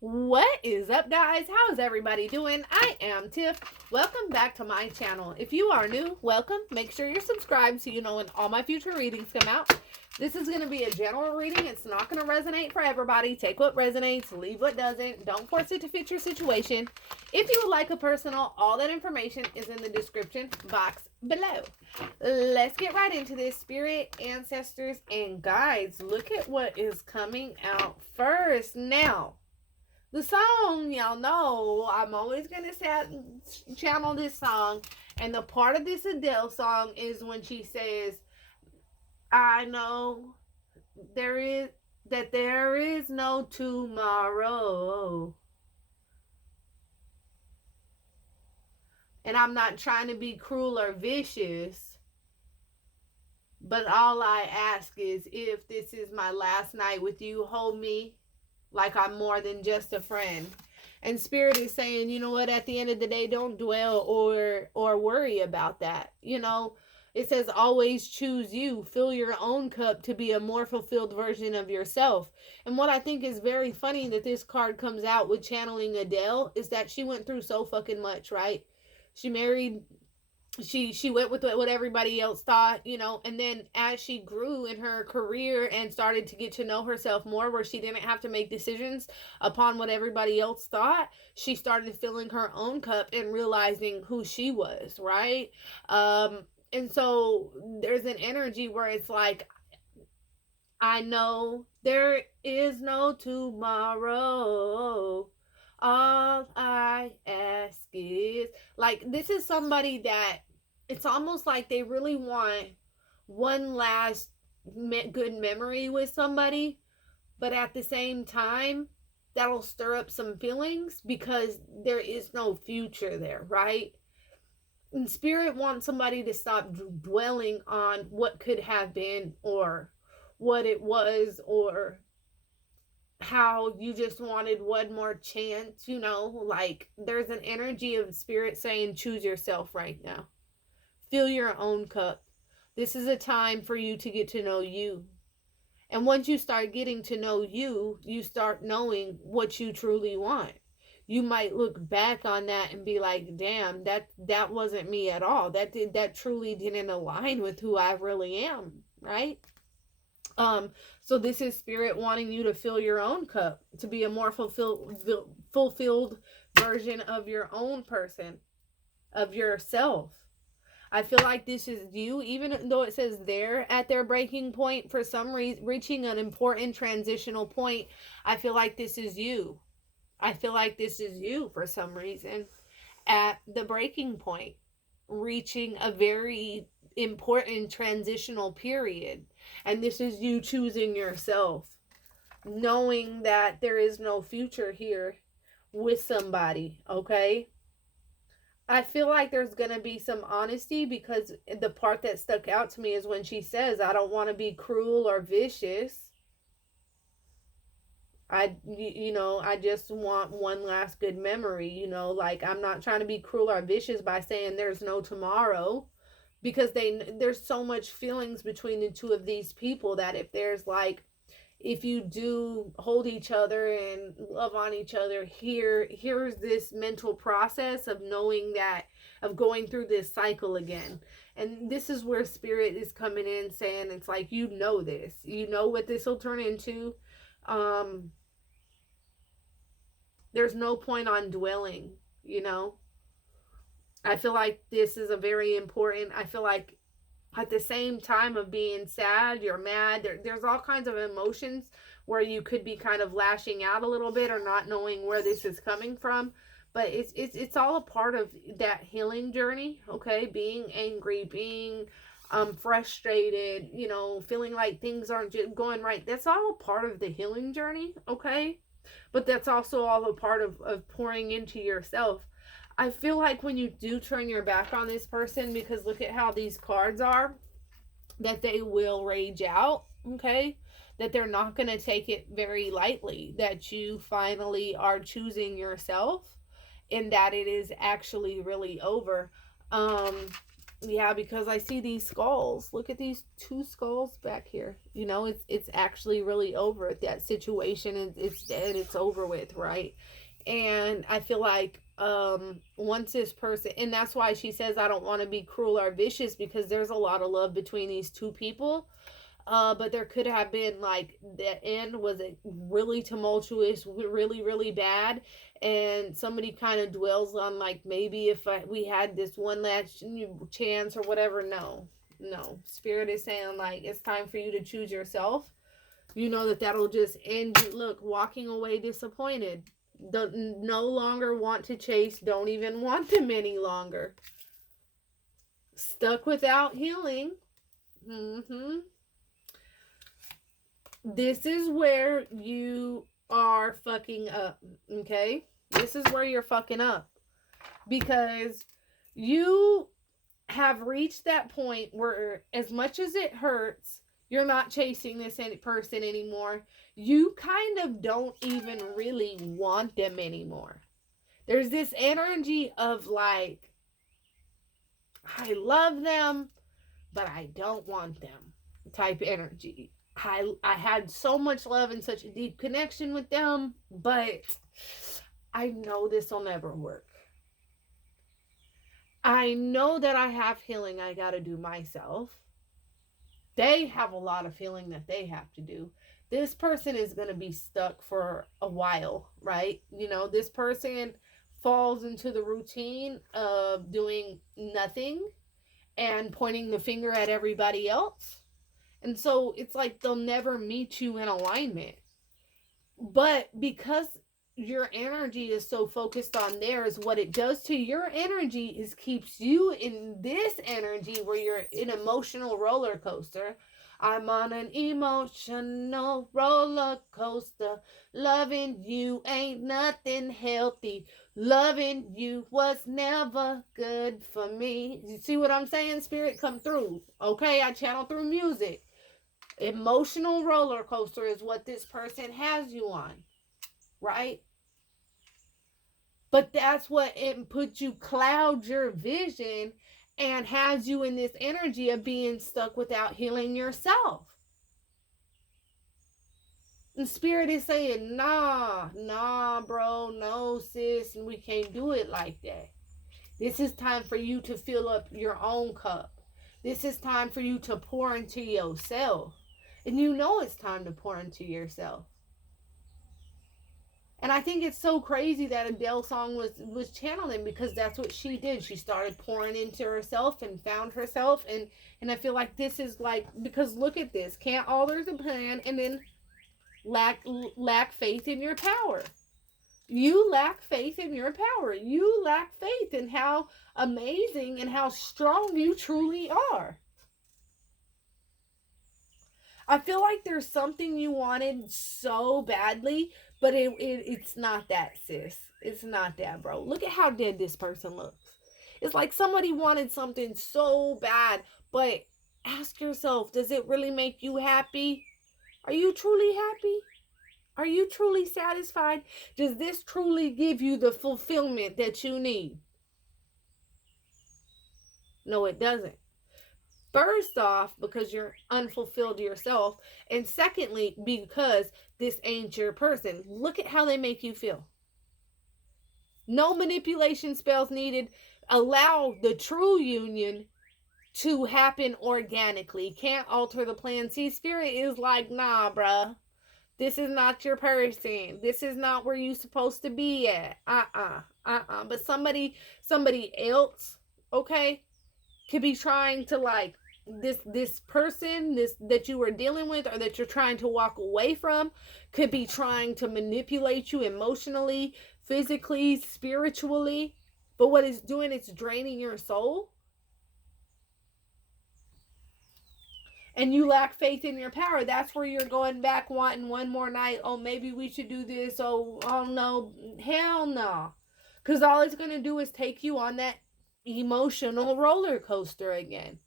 What is up, guys? How's everybody doing? I am Tiff. Welcome back to my channel. If you are new, welcome. Make sure you're subscribed so you know when all my future readings come out. This is going to be a general reading. It's not going to resonate for everybody. Take what resonates, leave what doesn't. Don't force it to fit your situation. If you would like a personal, all that information is in the description box below. Let's get right into this. Spirit, ancestors, and guides. Look at what is coming out first. Now, the song, y'all know, I'm always going to channel this song. And the part of this Adele song is when she says, I know there is no tomorrow. And I'm not trying to be cruel or vicious, but all I ask is, if this is my last night with you, hold me like I'm more than just a friend. And Spirit is saying, you know what, at the end of the day, don't dwell or worry about that. You know, it says always choose you. Fill your own cup to be a more fulfilled version of yourself. And what I think is very funny that this card comes out with channeling Adele is that she went through so fucking much, right? She married, she went with what everybody else thought, you know, and then as she grew in her career and started to get to know herself more, where she didn't have to make decisions upon what everybody else thought, she started filling her own cup and realizing who she was, right? And so there's an energy where it's like, I know there is no tomorrow. All I ask is, like, this is somebody that it's almost like they really want one last good memory with somebody, but at the same time, that'll stir up some feelings because there is no future there, right? And Spirit wants somebody to stop dwelling on what could have been or what it was or how you just wanted one more chance, you know, like there's an energy of Spirit saying choose yourself right now. Fill your own cup. This is a time for you to get to know you. And once you start getting to know you, you start knowing what you truly want. You might look back on that and be like, damn, that wasn't me at all. That truly didn't align with who I really am, right? So this is Spirit wanting you to fill your own cup, to be a more fulfilled version of your own person, of yourself. I feel like this is you, even though it says they're at their breaking point for some reason, reaching an important transitional point. I feel like this is you. I feel like this is you for some reason at the breaking point, reaching a very important transitional period. And this is you choosing yourself, knowing that there is no future here with somebody, okay? I feel like there's going to be some honesty, because the part that stuck out to me is when she says, I don't want to be cruel or vicious. I just want one last good memory, you know, like I'm not trying to be cruel or vicious by saying there's no tomorrow, because there's so much feelings between the two of these people that if you do hold each other and love on each other, here's this mental process of knowing that, of going through this cycle again. And this is where Spirit is coming in saying, it's like, you know this, you know what this will turn into. There's no point on dwelling, you know. I feel like this is a very important, I feel like at the same time of being sad, you're mad, there's all kinds of emotions where you could be kind of lashing out a little bit or not knowing where this is coming from. But it's all a part of that healing journey, okay? Being angry, being frustrated, you know, feeling like things aren't just going right. That's all a part of the healing journey, okay? But that's also all a part of pouring into yourself. I feel like when you do turn your back on this person, because look at how these cards are, that they will rage out, okay? That they're not going to take it very lightly, that you finally are choosing yourself and that it is actually really over. Yeah, because I see these skulls. Look at these two skulls back here. You know, it's actually really over. That situation is it's dead. It's over with, right? And I feel like once this person, and that's why she says I don't want to be cruel or vicious, because there's a lot of love between these two people. But there could have been, like, the end was it really tumultuous, really really bad, and somebody kind of dwells on, like, maybe if we had this one last chance or whatever. No, no, spirit is saying, like, it's time for you to choose yourself. You know that that'll just end you. Look, walking away disappointed, no longer want to chase, don't even want them any longer, stuck without healing. Mm-hmm. This is where you are fucking up, okay? This is where you're fucking up, because you have reached that point where, as much as it hurts, you're not chasing this person anymore. You kind of don't even really want them anymore. There's this energy of, like, I love them, but I don't want them type energy. I had so much love and such a deep connection with them, but I know this will never work. I know that I have healing I got to do myself. They have a lot of healing that they have to do. This person is going to be stuck for a while, right? You know, this person falls into the routine of doing nothing and pointing the finger at everybody else. And so it's like they'll never meet you in alignment. But because your energy is so focused on theirs, what it does to your energy is keeps you in this energy where you're an emotional roller coaster. I'm on an emotional roller coaster. Loving you ain't nothing healthy. Loving you was never good for me. You see what I'm saying? Spirit, come through. Okay, I channel through music. Emotional roller coaster is what this person has you on, right? But that's what it puts you, clouds your vision, and has you in this energy of being stuck without healing yourself. And spirit is saying, nah, bro, no, sis, and we can't do it like that. This is time for you to fill up your own cup. This is time for you to pour into yourself. And you know it's time to pour into yourself. And I think it's so crazy that Adele's song was channeling, because that's what she did. She started pouring into herself and found herself, and I feel like this is like, because look at this, can't alter the plan, and then lack faith in your power. You lack faith in your power. You lack faith in how amazing and how strong you truly are. I feel like there's something you wanted so badly, but it's not that, sis. It's not that, bro. Look at how dead this person looks. It's like somebody wanted something so bad, but ask yourself, does it really make you happy? Are you truly happy? Are you truly satisfied? Does this truly give you the fulfillment that you need? No, it doesn't. First off, because you're unfulfilled yourself. And secondly, because this ain't your person. Look at how they make you feel. No manipulation spells needed. Allow the true union to happen organically. Can't alter the plan. See, spirit is like, nah, bruh. This is not your person. This is not where you supposed to be at. But somebody else, okay, could be trying to, like, this person this that you are dealing with, or that you're trying to walk away from, could be trying to manipulate you emotionally, physically, spiritually. But what it's doing, it's draining your soul, and you lack faith in your power. That's where you're going back wanting one more night. Oh, maybe we should do this. Oh no, hell no. Because all it's going to do is take you on that emotional roller coaster again,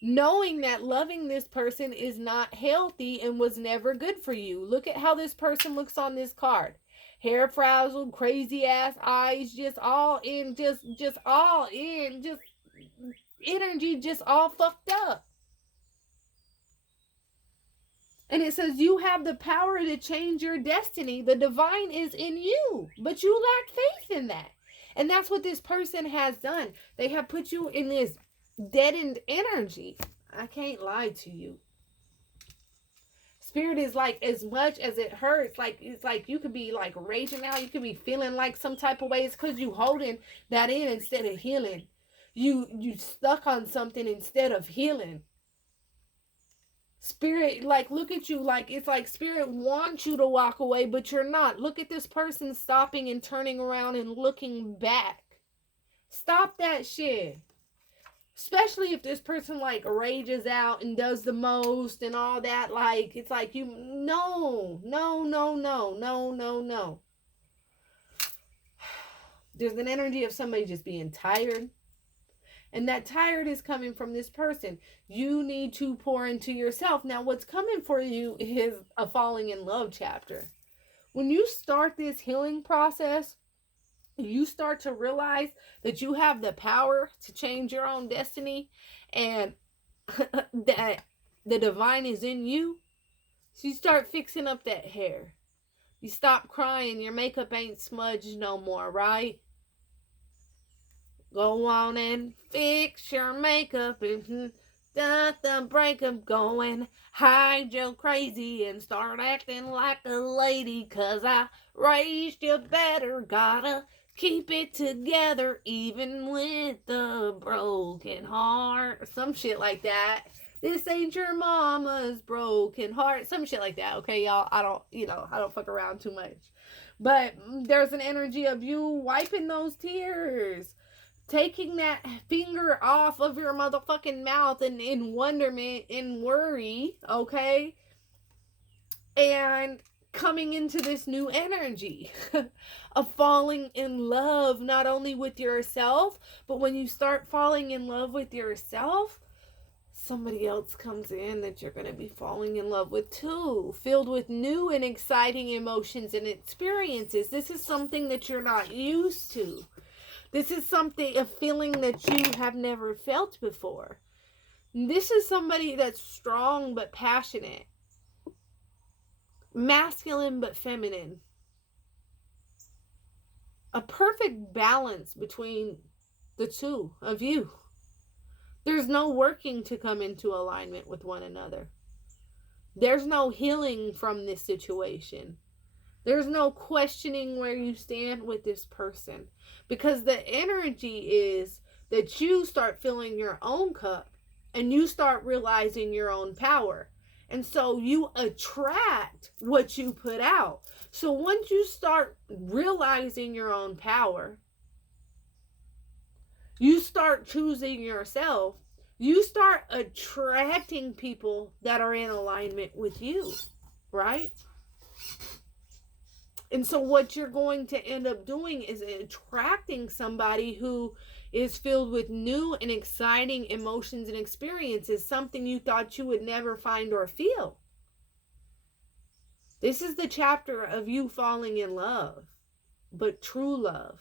knowing that loving this person is not healthy and was never good for you. Look at how this person looks on this card. Hair frazzled, crazy ass eyes, just all in, just all in, just energy just all fucked up. And it says you have the power to change your destiny. The divine is in you, but you lack faith in that. And that's what this person has done. They have put you in this deadened energy. I can't lie to you. Spirit is like, as much as it hurts, like it's like you could be like raging out, you could be feeling like some type of way. It's because you holding that in instead of healing. You stuck on something instead of healing. Spirit, like, look at you, like, it's like Spirit wants you to walk away, but you're not. Look at this person stopping and turning around and looking back. Stop that shit. Especially if this person, like, rages out and does the most and all that. Like, it's like, no. There's an energy of somebody just being tired. And that tired is coming from this person. You need to pour into yourself. Now, what's coming for you is a falling in love chapter. When you start this healing process, you start to realize that you have the power to change your own destiny and that the divine is in you. So you start fixing up that hair. You stop crying. Your makeup ain't smudged no more, right? Go on and fix your makeup and the breakup going. Hide your crazy and start acting like a lady. Cause I raised you better. Gotta keep it together even with the broken heart. Some shit like that. This ain't your mama's broken heart. Some shit like that. Okay, y'all. I don't fuck around too much. But there's an energy of you wiping those tears. Taking that finger off of your motherfucking mouth and in wonderment and worry, okay? And coming into this new energy of falling in love, not only with yourself, but when you start falling in love with yourself, somebody else comes in that you're going to be falling in love with too, filled with new and exciting emotions and experiences. This is something that you're not used to. This is a feeling that you have never felt before. This is somebody that's strong but passionate. Masculine but feminine. A perfect balance between the two of you. There's no working to come into alignment with one another. There's no healing from this situation. There's no questioning where you stand with this person. Because the energy is that you start filling your own cup and you start realizing your own power. And so you attract what you put out. So once you start realizing your own power, you start choosing yourself, you start attracting people that are in alignment with you, right? And so what you're going to end up doing is attracting somebody who is filled with new and exciting emotions and experiences, something you thought you would never find or feel. This is the chapter of you falling in love, but true love.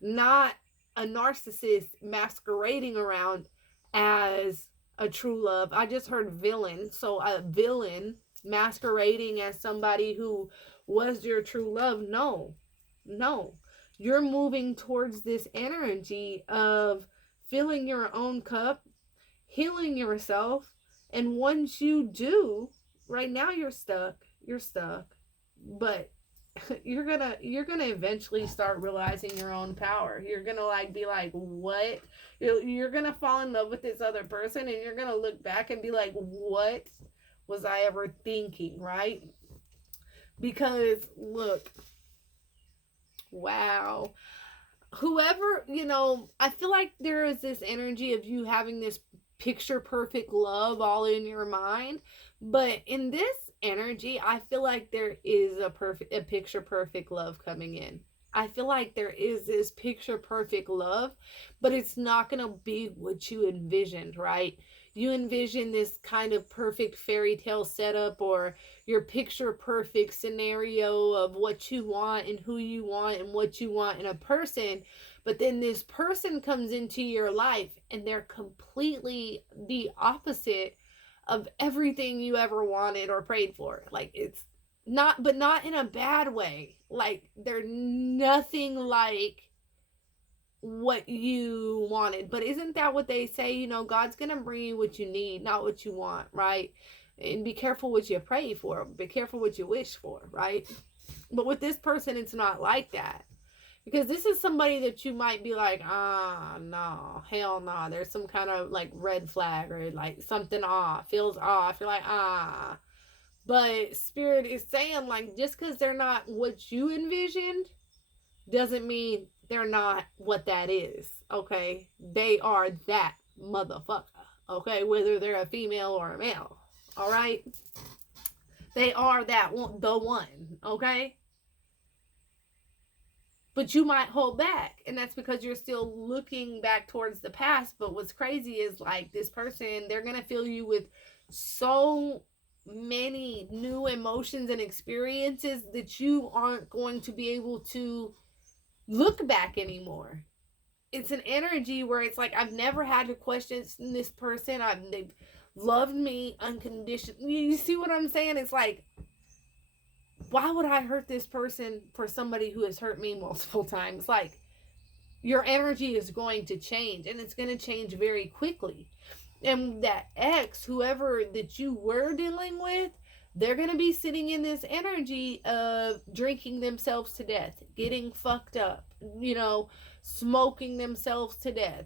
Not a narcissist masquerading around as a true love. I just heard villain. So a villain masquerading as somebody who was your true love. No. You're moving towards this energy of filling your own cup, healing yourself, and once you do, right now you're stuck, but you're gonna eventually start realizing your own power. You're gonna be like, what? You're gonna fall in love with this other person, and you're gonna look back and be like, what was I ever thinking, right? Because look, wow, whoever, I feel like there is this energy of you having this picture perfect love all in your mind, but in this energy, I feel like there is a picture perfect love coming in. I feel like there is this picture perfect love, but it's not going to be what you envisioned, right? You envision this kind of perfect fairy tale setup, or your picture perfect scenario of what you want and who you want and what you want in a person. But then this person comes into your life and they're completely the opposite of everything you ever wanted or prayed for. Like, it's not, but not in a bad way. Like, they're nothing like what you wanted. But isn't that what they say? You know, God's gonna bring you what you need, not what you want, right? And be careful what you pray for, be careful what you wish for, right? But with this person, it's not like that. Because this is somebody that you might be like, no, hell no. There's some kind of like red flag, or like something off, feels off. You're like, But Spirit is saying, like, just because they're not what you envisioned doesn't mean they're not what that is, okay? They are that motherfucker, okay? Whether they're a female or a male, all right? They are that one, the one, okay? But you might hold back, and that's because you're still looking back towards the past. But what's crazy is, like, this person, they're gonna fill you with so many new emotions and experiences that you aren't going to be able to look back anymore. It's an energy where it's like, I've never had to question this person. They've loved me unconditionally. You see what I'm saying? It's like, why would I hurt this person for somebody who has hurt me multiple times? Like, your energy is going to change, and it's going to change very quickly. And that ex, whoever that you were dealing with, they're going to be sitting in this energy of drinking themselves to death, getting fucked up, you know, smoking themselves to death.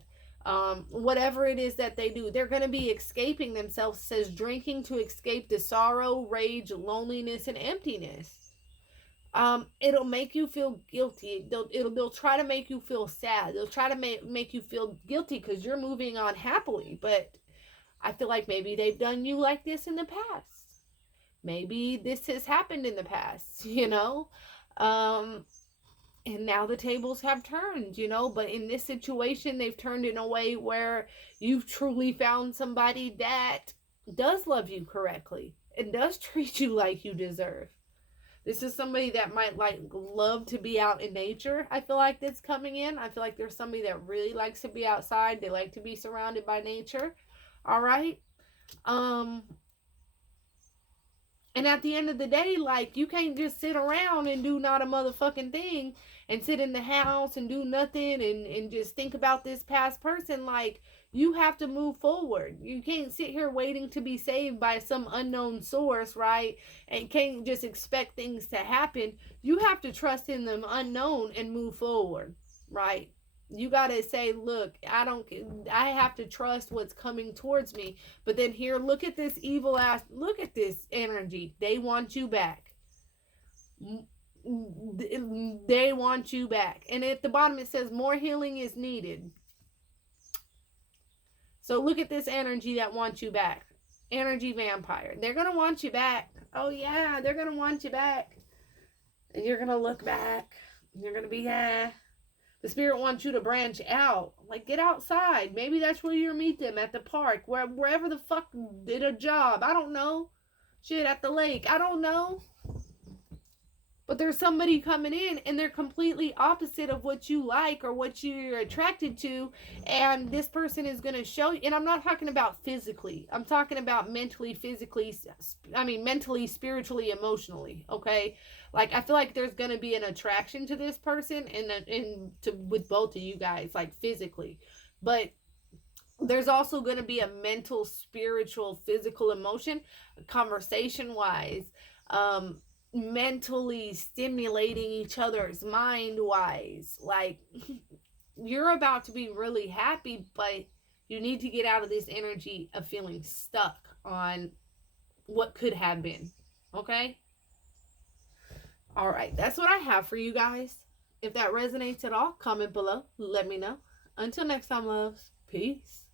Whatever it is that they do, they're going to be escaping themselves. It says drinking to escape the sorrow, rage, loneliness, and emptiness. It'll make you feel guilty. They'll try to make you feel sad. They'll try to make you feel guilty because you're moving on happily. But I feel like maybe they've done you like this in the past. Maybe this has happened in the past, you know? And now the tables have turned, you know? But in this situation, they've turned in a way where you've truly found somebody that does love you correctly and does treat you like you deserve. This is somebody that might like love to be out in nature. I feel like that's coming in. I feel like there's somebody that really likes to be outside. They like to be surrounded by nature. All right. And at the end of the day, like, you can't just sit around and do not a motherfucking thing and sit in the house and do nothing and just think about this past person. Like, you have to move forward. You can't sit here waiting to be saved by some unknown source, right? And can't just expect things to happen. You have to trust in the unknown and move forward, right? You got to say, look, I have to trust what's coming towards me. But then here, look at this evil ass, look at this energy. They want you back. They want you back. And at the bottom it says more healing is needed. So look at this energy that wants you back. Energy vampire. They're going to want you back. Oh yeah, they're going to want you back. And you're going to look back. And you're going to be, The Spirit wants you to branch out. Like, get outside. Maybe that's where you'll meet them, at the park. Wherever the fuck did a job. I don't know. Shit, at the lake. I don't know. But there's somebody coming in and they're completely opposite of what you like or what you're attracted to. And this person is going to show you. And I'm not talking about physically. I'm talking about mentally, physically. Mentally, spiritually, emotionally. Okay? Like, I feel like there's going to be an attraction to this person with both of you guys, like, physically. But there's also going to be a mental, spiritual, physical emotion, conversation-wise, mentally stimulating each other's mind-wise. Like, you're about to be really happy, but you need to get out of this energy of feeling stuck on what could have been. Okay? All right, that's what I have for you guys. If that resonates at all, comment below. Let me know. Until next time, loves. Peace.